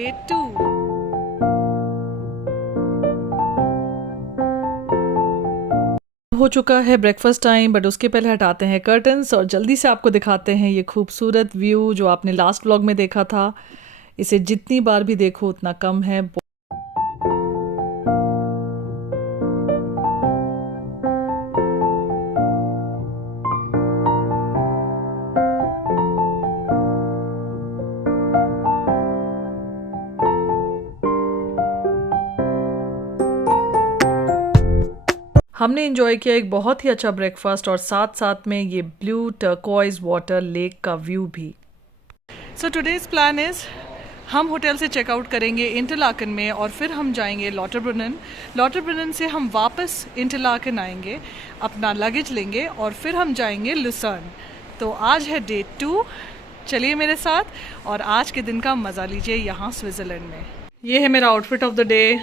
Day 2। हो चुका है ब्रेकफास्ट टाइम, बट उसके पहले हटाते हैं कर्टन्स और जल्दी से आपको दिखाते हैं ये खूबसूरत व्यू जो आपने लास्ट व्लॉग में देखा था। इसे जितनी बार भी देखो उतना कम है। हमने एंजॉय किया एक बहुत ही अच्छा ब्रेकफास्ट और साथ साथ में ये ब्लू टर्कोइज वाटर लेक का व्यू भी। सो टुडेज प्लान इज हम होटल से चेकआउट करेंगे इंटरलाकन में और फिर हम जाएंगे लॉटरब्रुनन। लॉटरब्रुनन से हम वापस इंटरलाकन आएंगे, अपना लगेज लेंगे और फिर हम जाएंगे लुसर्न। तो आज है डे 2, चलिए मेरे साथ और आज के दिन का मज़ा लीजिए यहाँ स्विट्ज़रलैंड में। ये है मेरा आउटफिट ऑफ द डे।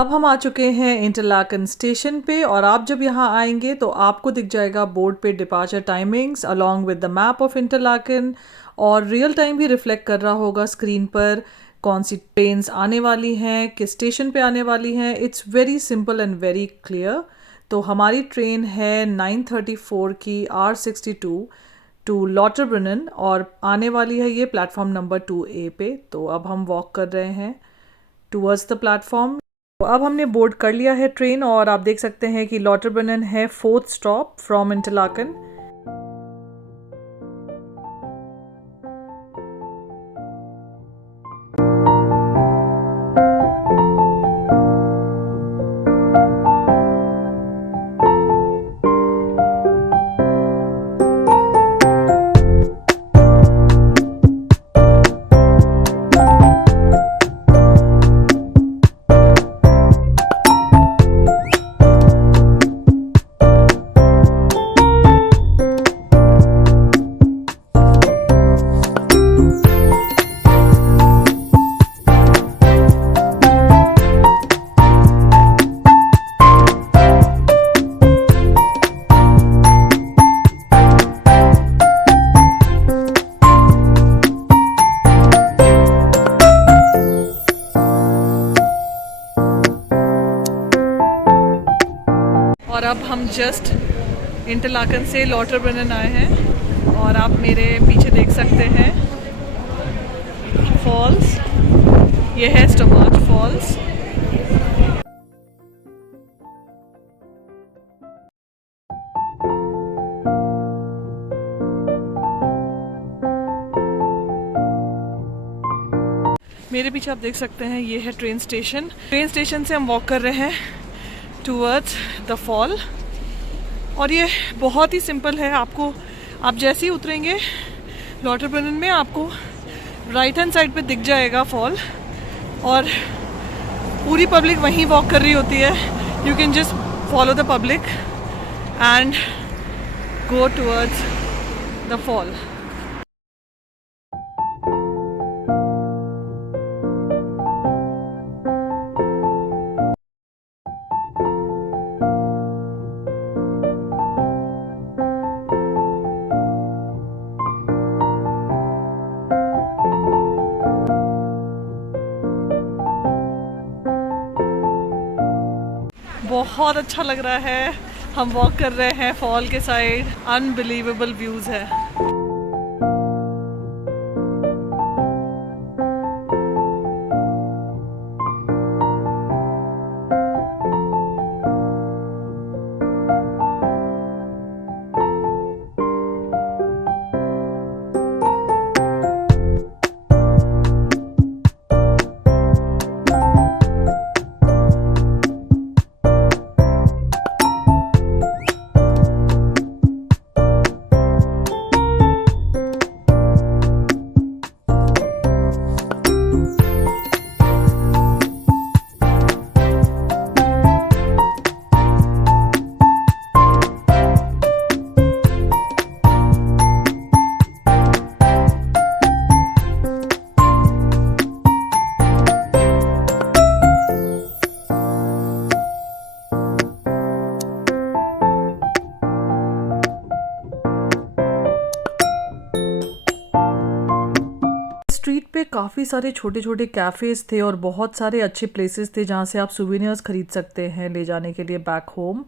अब हम आ चुके हैं इंटरलाकन स्टेशन पे और आप जब यहाँ आएंगे तो आपको दिख जाएगा बोर्ड पे departure timings along with the map of Interlaken, और रियल टाइम भी रिफ्लेक्ट कर रहा होगा स्क्रीन पर कौन सी ट्रेन्स आने वाली हैं, किस स्टेशन पे आने वाली हैं। It's very simple and very clear. तो हमारी ट्रेन है 9:34 की R62 टू लॉटरब्रुनन और आने वाली है ये प्लेटफॉर्म नंबर 2A पे। तो अब हम वॉक कर रहे हैं टूवर्ड्स द प्लेटफॉर्म। तो अब हमने बोर्ड कर लिया है ट्रेन और आप देख सकते हैं कि लॉटरब्रुनन है 4th स्टॉप फ्रॉम इंटरलाकन। और अब हम जस्ट इंटरलाकन से लॉटरब्रुनन आए हैं और आप मेरे पीछे देख सकते हैं फॉल्स। ये है स्टोमाच फॉल्स। मेरे पीछे आप देख सकते हैं ये है ट्रेन स्टेशन। ट्रेन स्टेशन से हम वॉक कर रहे हैं टूवर्ड्स द फॉल और ये बहुत ही सिंपल है। आपको आप जैसे ही उतरेंगे लॉटरब्रुनन में आपको राइट हैंड साइड पे दिख जाएगा फॉल और पूरी पब्लिक वहीं वॉक कर रही होती है। You can just follow the public and go towards the fall. बहुत अच्छा लग रहा है। हम वॉक कर रहे हैं फॉल के साइड। अनबिलीवेबल व्यूज़ है। पे काफ़ी सारे छोटे छोटे कैफ़ेज़ थे और बहुत सारे अच्छे प्लेसेस थे जहाँ से आप सुवेनियर्स ख़रीद सकते हैं ले जाने के लिए बैक होम।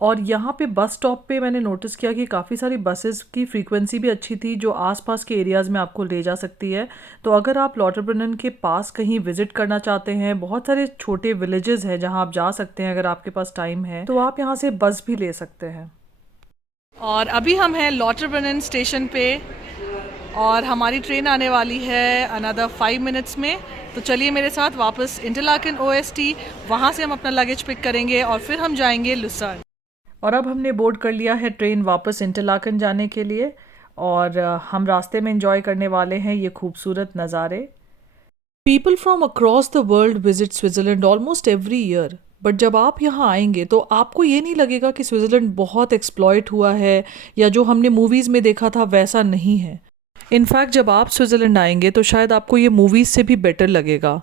और यहाँ पे बस स्टॉप पे मैंने नोटिस किया कि काफ़ी सारी बसेस की फ्रीक्वेंसी भी अच्छी थी जो आसपास के एरियाज़ में आपको ले जा सकती है। तो अगर आप लॉटरब्रनन के पास कहीं विज़िट करना चाहते हैं, बहुत सारे छोटे विलेजेस हैं जहाँ आप जा सकते हैं, अगर आपके पास टाइम है तो आप यहाँ से बस भी ले सकते हैं। और अभी हम हैं लॉटरब्रनन स्टेशन पे और हमारी ट्रेन आने वाली है अनदर 5 मिनट्स में। तो चलिए मेरे साथ वापस इंटरलाकन ओएसटी, वहाँ से हम अपना लगेज पिक करेंगे और फिर हम जाएंगे लुसर्न। और अब हमने बोर्ड कर लिया है ट्रेन वापस इंटरलाकन जाने के लिए और हम रास्ते में एंजॉय करने वाले हैं ये खूबसूरत नज़ारे। People from across the world visit Switzerland almost every year, but जब आप यहाँ आएंगे तो आपको ये नहीं लगेगा कि स्विट्ज़रलैंड बहुत एक्सप्लॉइट हुआ है या जो हमने मूवीज़ में देखा था वैसा नहीं है। इनफैक्ट जब आप स्विट्ज़रलैंड आएंगे तो शायद आपको ये मूवीज़ से भी बेटर लगेगा,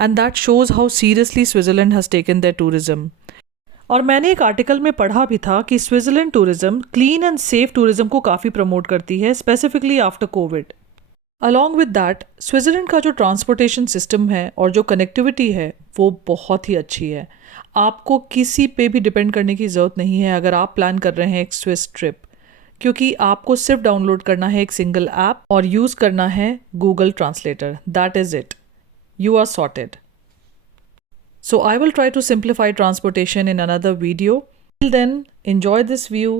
and that shows how seriously Switzerland has taken their tourism. और मैंने एक आर्टिकल में पढ़ा भी था कि Switzerland tourism clean and safe tourism को काफ़ी प्रमोट करती है, specifically after Covid. Along with that Switzerland का जो ट्रांसपोर्टेशन सिस्टम है और जो कनेक्टिविटी है वो बहुत ही अच्छी है। आपको किसी पे भी डिपेंड करने की ज़रूरत नहीं है अगर आप प्लान कर रहे हैं एक स्विस ट्रिप, क्योंकि आपको सिर्फ डाउनलोड करना है एक सिंगल ऐप और यूज़ करना है Google translator. That is it, you are sorted. So I will try to simplify transportation in another video. Till then, enjoy this view.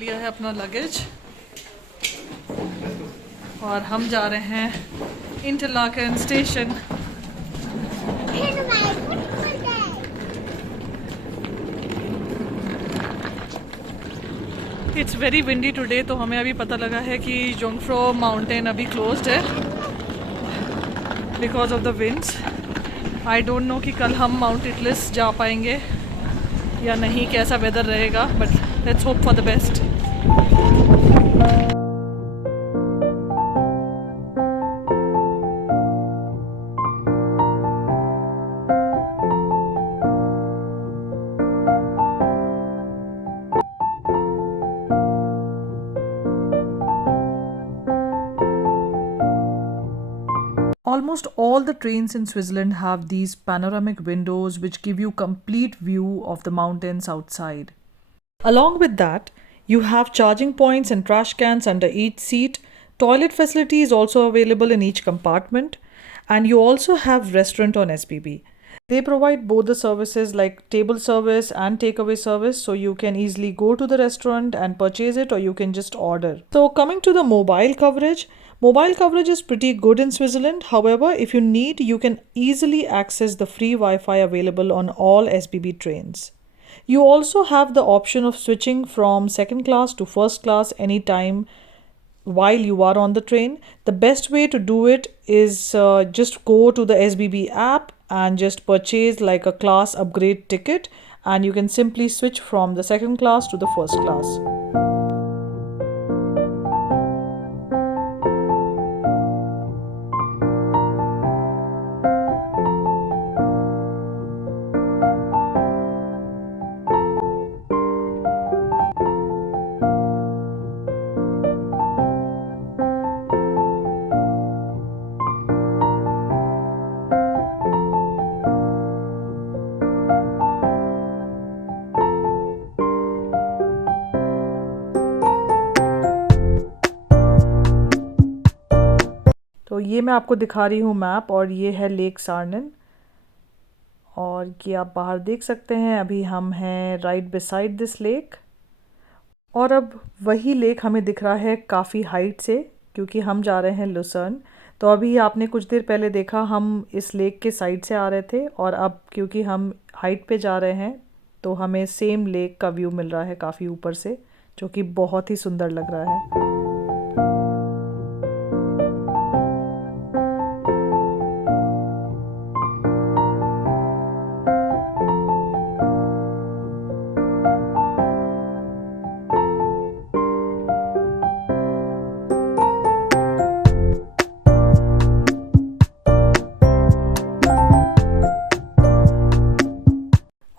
लिया है अपना लगेज और हम जा रहे हैं Interlaken station. It's very windy today, तो हमें अभी पता लगा है कि जोंगफ्रो माउंटेन अभी क्लोज्ड है because of the winds. I don't know कि कल हम माउंट इटलिस जा पाएंगे या नहीं, कैसा वेदर रहेगा, but let's hope for the best. Almost all the trains in Switzerland have these panoramic windows which give you complete view of the mountains outside. Along with that, you have charging points and trash cans under each seat. Toilet facility is also available in each compartment, and you also have restaurant on SBB. They provide both the services like table service and takeaway service, so you can easily go to the restaurant and purchase it, or you can just order. So coming to the mobile coverage is pretty good in Switzerland. However, if you need, you can easily access the free Wi-Fi available on all SBB trains. You also have the option of switching from second class to first class anytime while you are on the train. The best way to do it is just go to the SBB app and just purchase like a class upgrade ticket, and you can simply switch from the second class to the first class. तो ये मैं आपको दिखा रही हूँ map, और ये है लेक सार्नन, और ये आप बाहर देख सकते हैं। अभी हम हैं राइट बिसाइड दिस लेक, और अब वही लेक हमें दिख रहा है काफ़ी हाइट से, क्योंकि हम जा रहे हैं लुसर्न। तो अभी आपने कुछ देर पहले देखा हम इस लेक के साइड से आ रहे थे, और अब क्योंकि हम हाइट पे जा रहे हैं तो हमें सेम लेक का व्यू मिल रहा है काफ़ी ऊपर से, जो कि बहुत ही सुंदर लग रहा है।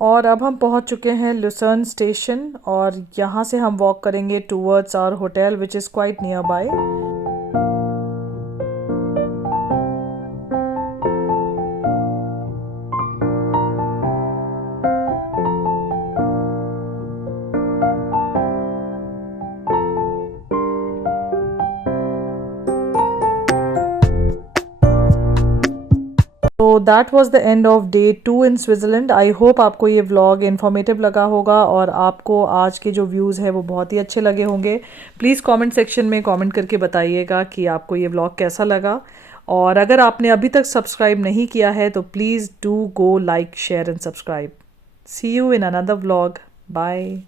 और अब हम पहुंच चुके हैं लुसर्न स्टेशन, और यहाँ से हम वॉक करेंगे towards our hotel which is quite nearby. तो that was the end of day 2 in Switzerland. I hope आपको ये व्लॉग इन्फॉर्मेटिव लगा होगा और आपको आज के जो व्यूज़ हैं वो बहुत ही अच्छे लगे होंगे। प्लीज़ कमेंट सेक्शन में कमेंट करके बताइएगा कि आपको ये व्लॉग कैसा लगा, और अगर आपने अभी तक सब्सक्राइब नहीं किया है तो please do go like share and subscribe. See you in another vlog. Bye.